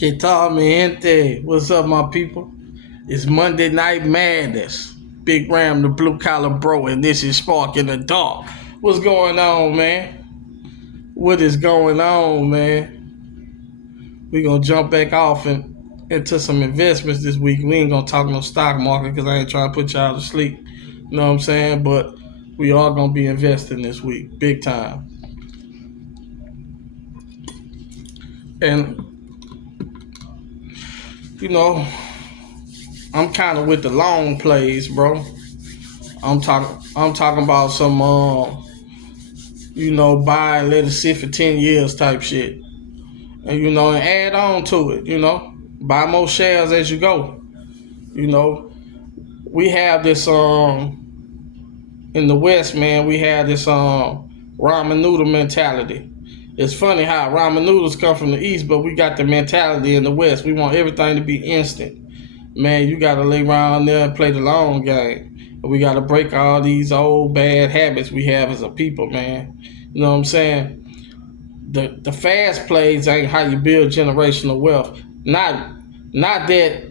Que tal, mi gente? What's up, my people? It's Monday Night Madness. Big Ram, the blue collar bro, and this is Spark in the Dark. What's going on, man? What is going on, man? We gonna jump back off into some investments this week. We ain't gonna talk no stock market because I ain't trying to put y'all to sleep. You know what I'm saying? But we are gonna be investing this week, big time. And you know, I'm kind of with the long plays, bro. I'm talking about some buy and let it sit for 10 years type shit. And add on to it. Buy more shares as you go. You know, we have this in the West, man, we have this ramen noodle mentality. It's funny how ramen noodles come from the East, but we got the mentality in the West. We want everything to be instant. Man, you gotta lay around there and play the long game. We gotta break all these old bad habits we have as a people, man. You know what I'm saying? The fast plays ain't how you build generational wealth. Not that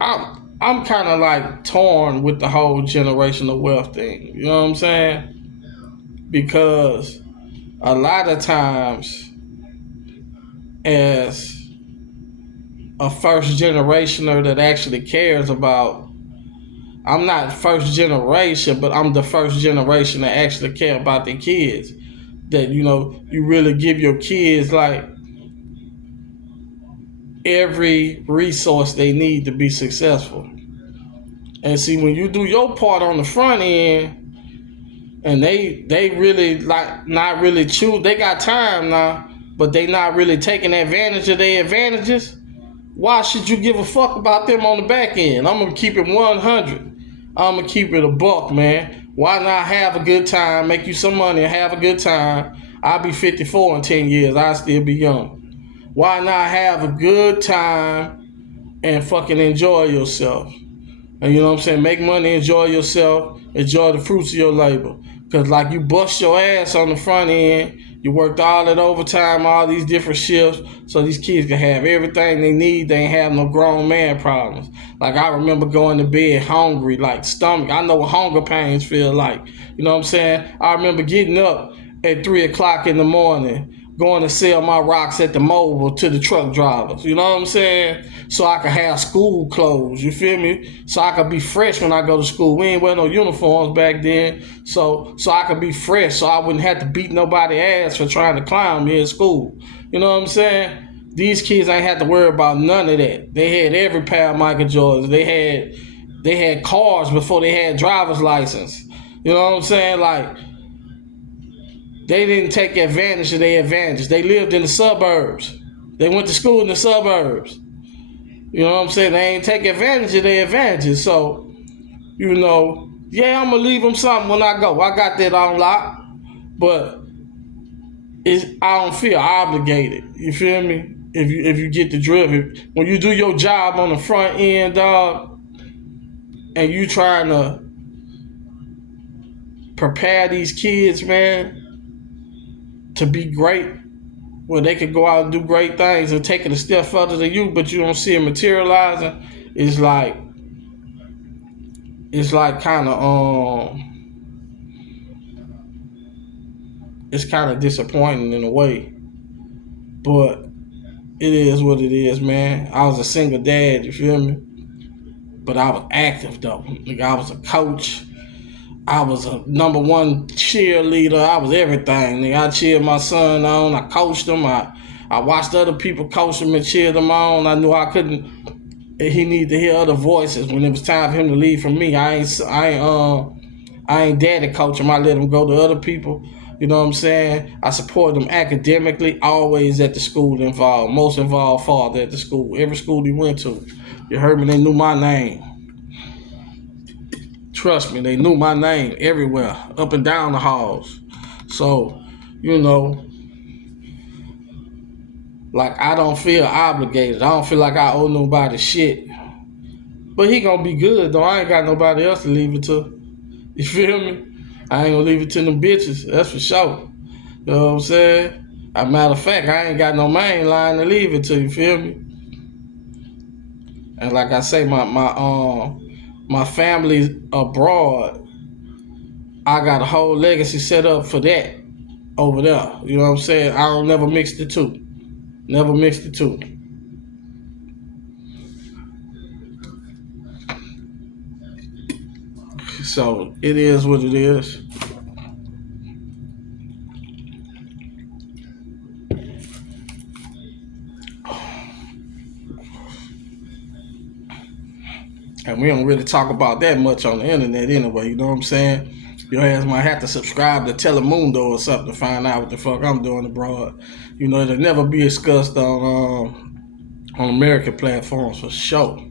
I'm kind of like torn with the whole generational wealth thing. You know what I'm saying? Because a lot of times, as a first generationer that actually cares about, I'm not first generation, but I'm the first generation that actually care about their kids. That you really give your kids like every resource they need to be successful. And see, when you do your part on the front end, and they really like not really choose, they got time now, but they not really taking advantage of their advantages. Why should you give a fuck about them on the back end? I'm gonna keep it 100. I'm gonna keep it a buck, man. Why not have a good time, make you some money, and have a good time? I'll be 54 in 10 years. I'll still be young. Why not have a good time and fucking enjoy yourself? And you know what I'm saying? Make money, enjoy yourself, enjoy the fruits of your labor. Because like you bust your ass on the front end, you worked all that overtime, all these different shifts, so these kids can have everything they need. They ain't have no grown man problems. Like I remember going to bed hungry, like stomach. I know what hunger pains feel like. You know what I'm saying? I remember getting up at 3 o'clock in the morning, going to sell my rocks at the mobile to the truck drivers. You know what I'm saying? So I could have school clothes. You feel me? So I could be fresh when I go to school. We ain't wear no uniforms back then. So I could be fresh, so I wouldn't have to beat nobody ass for trying to clown me at school. You know what I'm saying? These kids ain't had to worry about none of that. They had every pair of Michael Jordans. They had cars before they had driver's license. You know what I'm saying? Like, they didn't take advantage of their advantages. They lived in the suburbs. They went to school in the suburbs. You know what I'm saying? They ain't take advantage of their advantages. So, yeah, I'm going to leave them something when I go. I got that on lock. But I don't feel obligated. You feel me? If you get the drill. When you do your job on the front end, dog, and you trying to prepare these kids, man, to be great, where they could go out and do great things and take it a step further than you, but you don't see it materializing, it's like kind of it's kind of disappointing in a way, but it is what it is, man. I was a single dad, you feel me? But I was active though. Like I was a coach. I was a number one cheerleader. I was everything. Nigga, I cheered my son on. I coached him. I watched other people coach him and cheer them on. I knew I couldn't. He needed to hear other voices when it was time for him to leave from me. I ain't daddy coach him. I let him go to other people. You know what I'm saying? I supported him academically. Always at the school involved. Most involved father at the school. Every school he went to. You heard me? They knew my name. Trust me, they knew my name everywhere, up and down the halls. So, like I don't feel obligated. I don't feel like I owe nobody shit. But he gonna be good though. I ain't got nobody else to leave it to. You feel me? I ain't gonna leave it to them bitches. That's for sure. You know what I'm saying? As a matter of fact, I ain't got no main line to leave it to. You feel me? And like I say, my family's abroad. I got a whole legacy set up for that over there. You know what I'm saying? I don't never mix the two. Never mix the two. So it is what it is. And we don't really talk about that much on the internet anyway, you know what I'm saying? Your ass might have to subscribe to Telemundo or something to find out what the fuck I'm doing abroad. You know, it'll never be discussed on American platforms for sure.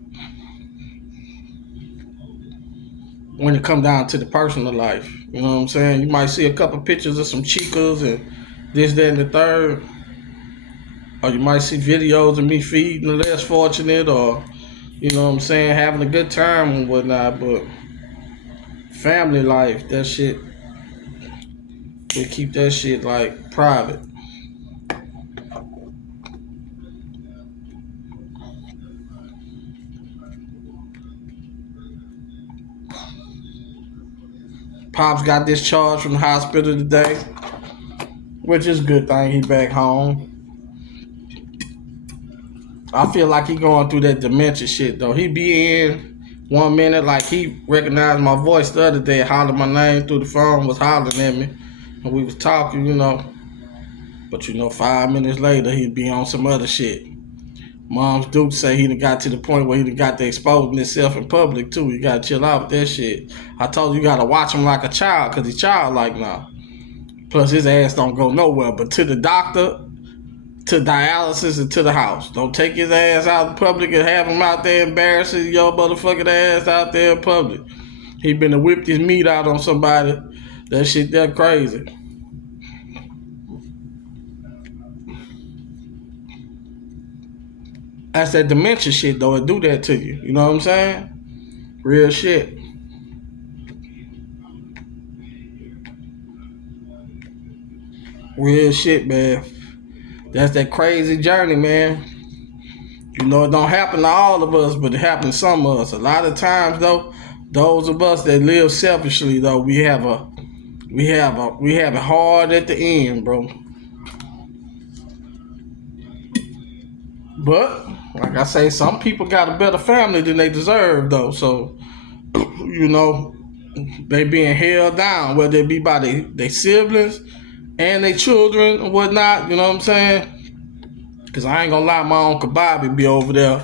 When it come down to the personal life, you know what I'm saying? You might see a couple pictures of some chicas and this, that, and the third. Or you might see videos of me feeding the less fortunate or, you know what I'm saying, having a good time and whatnot. But family life, that shit, we keep that shit like private. Pops got discharged from the hospital today, which is a good thing. He back home. I feel like he going through that dementia shit though. He be in 1 minute, like he recognized my voice the other day, hollered my name through the phone, was hollering at me, and we was talking, you know. But you know, 5 minutes later, he'd be on some other shit. Mom's Duke say he done got to the point where he done got to exposing himself in public too. You gotta chill out with that shit. I told you, you gotta watch him like a child, cause he's childlike now. Plus his ass don't go nowhere but to the doctor, to dialysis, and to the house. Don't take his ass out in public and have him out there embarrassing your motherfucking ass out there in public. He been to whip his meat out on somebody. That shit that crazy. That's that dementia shit though. It do that to you. You know what I'm saying? Real shit. Real shit, man. That's that crazy journey, man. You know, it don't happen to all of us, but it happens to some of us. A lot of times, though, those of us that live selfishly, though, we have it hard at the end, bro. But like I say, some people got a better family than they deserve, though. So you know, they being held down, whether it be by their siblings and their children or whatnot. You know what I'm saying? Because I ain't gonna lie, my Uncle Bobby be over there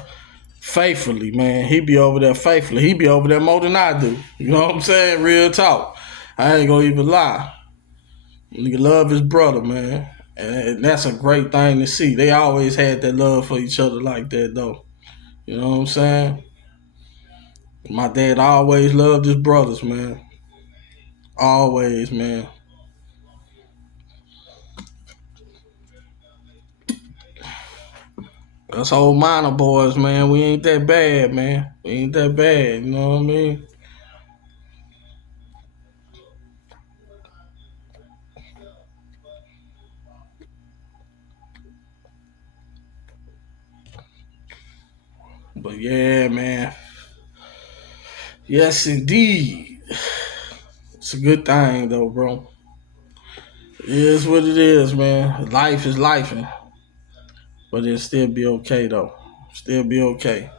faithfully, man. He be over there faithfully. He be over there more than I do. You know what I'm saying? Real talk. I ain't gonna even lie. Nigga love his brother, man. And that's a great thing to see. They always had that love for each other like that, though. You know what I'm saying? My dad always loved his brothers, man. Always, man. Us old minor boys, man. We ain't that bad, man. We ain't that bad. You know what I mean? But yeah, man. Yes, indeed. It's a good thing, though, bro. It is what it is, man. Life is life, but it'll still be okay, though. Still be okay.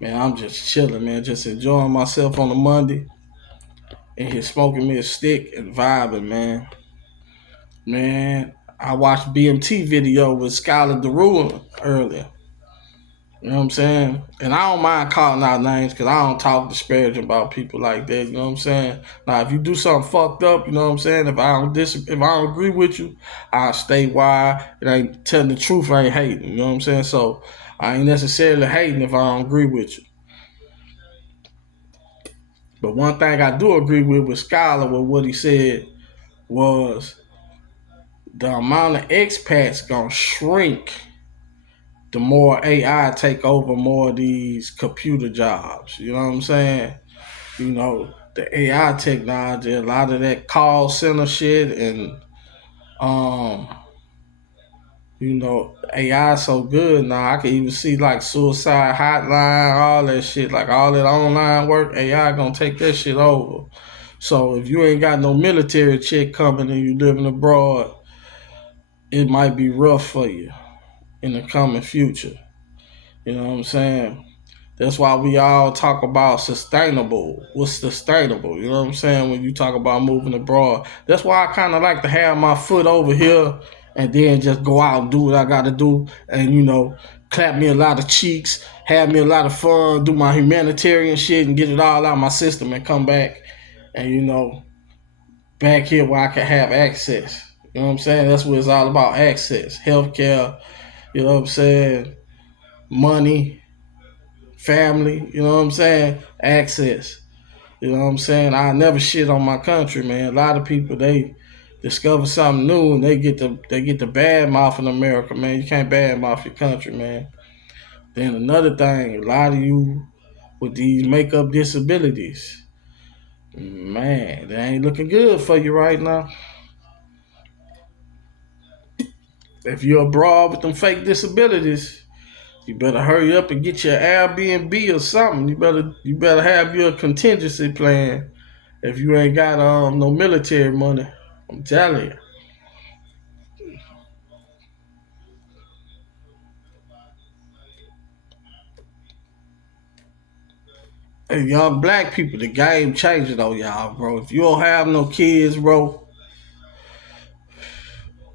Man, I'm just chilling, man. Just enjoying myself on a Monday. And here smoking me a stick and vibing, man. Man, I watched BMT video with Skylar DeRua earlier. You know what I'm saying? And I don't mind calling out names because I don't talk disparaging about people like that. You know what I'm saying? Now, if you do something fucked up, you know what I'm saying? If I don't agree with you, I'll stay why it ain't telling the truth. I ain't hating. You know what I'm saying? So I ain't necessarily hating if I don't agree with you. But one thing I do agree with Skylar with what he said was the amount of expats gonna shrink the more AI take over more of these computer jobs. You know what I'm saying? You know, the AI technology, a lot of that call center shit and um AI so good now. I can even see like suicide hotline, all that shit, like all that online work. AI gonna take that shit over. So if you ain't got no military check coming and you living abroad, it might be rough for you in the coming future. You know what I'm saying? That's why we all talk about sustainable. What's sustainable? You know what I'm saying? When you talk about moving abroad, that's why I kind of like to have my foot over here and then just go out and do what I got to do, and clap me a lot of cheeks, have me a lot of fun, do my humanitarian shit, and get it all out of my system, and come back and back here where I can have access. You know what I'm saying? That's what it's all about: access, healthcare. You know what I'm saying? Money, family, you know what I'm saying? Access. You know what I'm saying? I never shit on my country, man. A lot of people, they discover something new and they get the bad mouth in America, man. You can't bad mouth your country, man. Then another thing, a lot of you with these makeup disabilities, man, they ain't looking good for you right now. If you're abroad with them fake disabilities, you better hurry up and get your Airbnb or something. You better have your contingency plan if you ain't got no military money. I'm telling you. Hey, young black people, the game changing though, y'all, bro. If you don't have no kids, bro,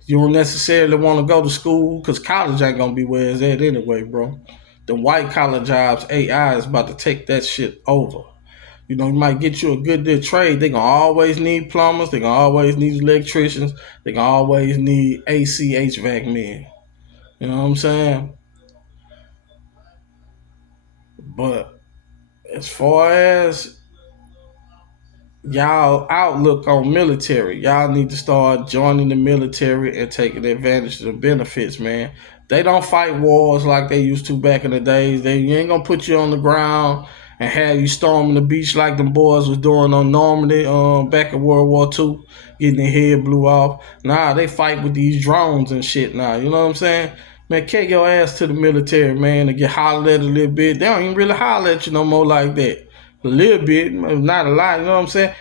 you don't necessarily want to go to school because college ain't gonna be where it's at anyway, bro. The white collar jobs, AI is about to take that shit over. You might get you a good trade. They gonna always need plumbers. They gonna always need electricians. They gonna always need AC HVAC men. You know what I'm saying? But as far as y'all outlook on military, y'all need to start joining the military and taking advantage of the benefits, man. They don't fight wars like they used to back in the days. They ain't gonna put you on the ground and have you storming the beach like them boys was doing on Normandy back in World War II, getting their head blew off. Nah, they fight with these drones and shit now. You know what I'm saying? Man, take your ass to the military, man, and get hollered at a little bit. They don't even really holler at you no more like that. A little bit, not a lot, you know what I'm saying?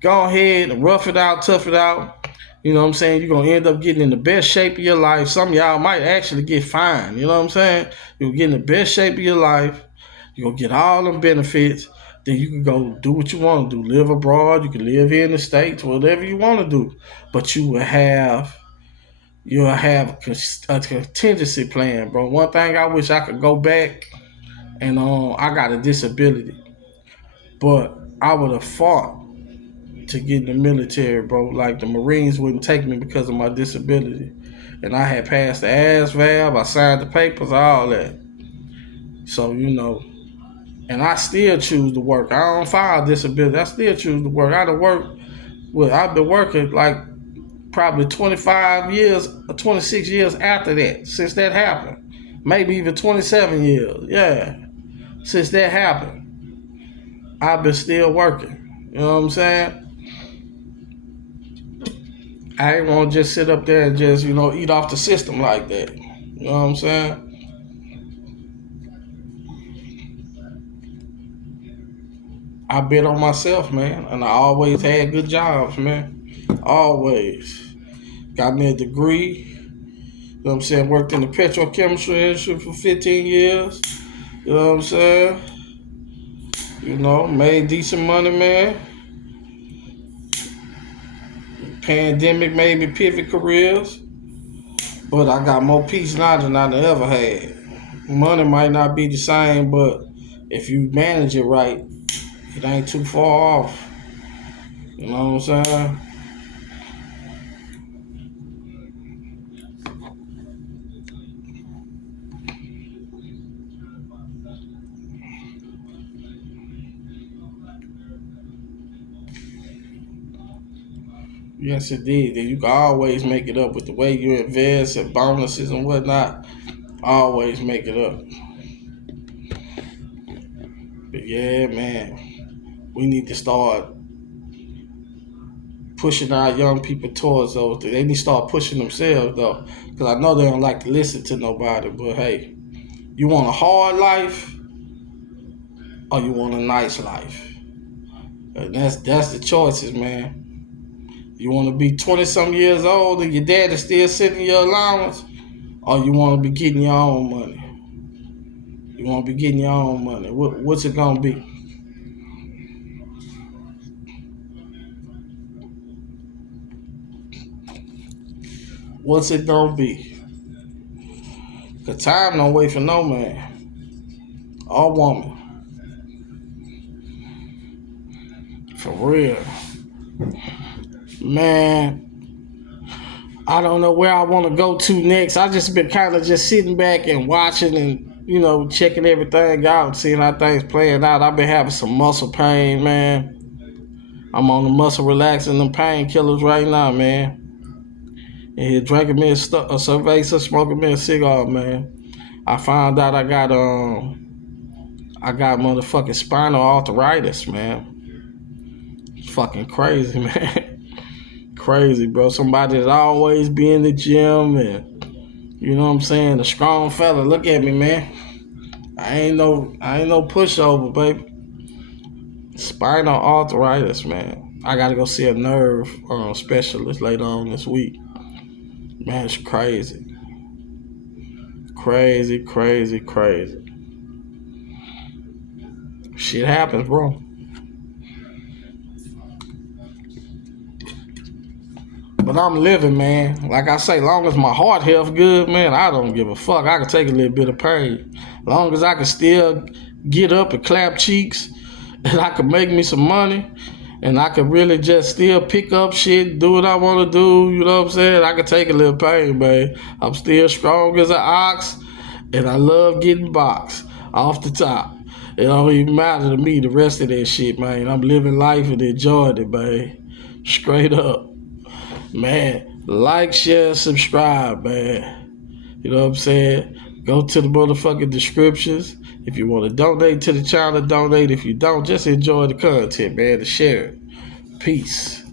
Go ahead, rough it out, tough it out. You know what I'm saying? You're going to end up getting in the best shape of your life. Some of y'all might actually get fined. You know what I'm saying? You'll get in the best shape of your life. You're going to get all them benefits. Then you can go do what you want to do. Live abroad. You can live here in the States, whatever you want to do. But you'll have a contingency plan, bro. One thing I wish I could go back, and I got a disability, but I would have fought to get in the military, bro. Like the Marines wouldn't take me because of my disability. And I had passed the AS valve, I signed the papers, all that. So, and I still choose to work. I don't file disability. I still choose to work. I've been working like probably 25 years or 26 years after that, since that happened. Maybe even 27 years. Yeah. Since that happened, I've been still working. You know what I'm saying? I ain't want to just sit up there and just, eat off the system like that. You know what I'm saying? I bet on myself, man. And I always had good jobs, man. Always. Got me a degree. You know what I'm saying? Worked in the petrochemical industry for 15 years. You know what I'm saying? Made decent money, man. Pandemic made me pivot careers. But I got more peace now than I ever had. Money might not be the same, but if you manage it right, it ain't too far off. You know what I'm saying? Yes, it did. And you can always make it up with the way you invest and bonuses and whatnot. Always make it up. But yeah, man, we need to start pushing our young people towards those things. They need to start pushing themselves though, because I know they don't like to listen to nobody. But hey, you want a hard life or you want a nice life? And that's the choices, man. You want to be 20-some years old and your dad is still sending your allowance, or you want to be getting your own money? You want to be getting your own money. What's it gonna be? What's it gonna be? Cause time don't wait for no man or woman. For real. Man, I don't know where I want to go to next. I just been kind of just sitting back and watching and, checking everything out, seeing how things playing out. I've been having some muscle pain, man. I'm on the muscle relaxing them painkillers right now, man. And here drinking me a cerveza, smoking me a cigar, man. I found out I got motherfucking spinal arthritis, man. It's fucking crazy, man. Crazy, bro. Somebody that always be in the gym and you know what I'm saying, a strong fella. Look at me, man. I ain't no pushover, baby. Spinal arthritis, man. I gotta go see a nerve specialist later on this week. Man, it's crazy. Crazy, crazy, crazy. Shit happens, bro. But I'm living, man. Like I say, long as my heart health good, man, I don't give a fuck. I can take a little bit of pain. Long as I can still get up and clap cheeks, and I can make me some money, and I can really just still pick up shit, do what I want to do, you know what I'm saying? I can take a little pain, man. I'm still strong as an ox, and I love getting boxed off the top. It don't even matter to me, the rest of that shit, man. I'm living life and enjoying it, man. Straight up. Man, like, share, subscribe, man. You know what I'm saying? Go to the motherfucking descriptions. If you want to donate to the channel, donate. If you don't, just enjoy the content, man, and share it. Peace.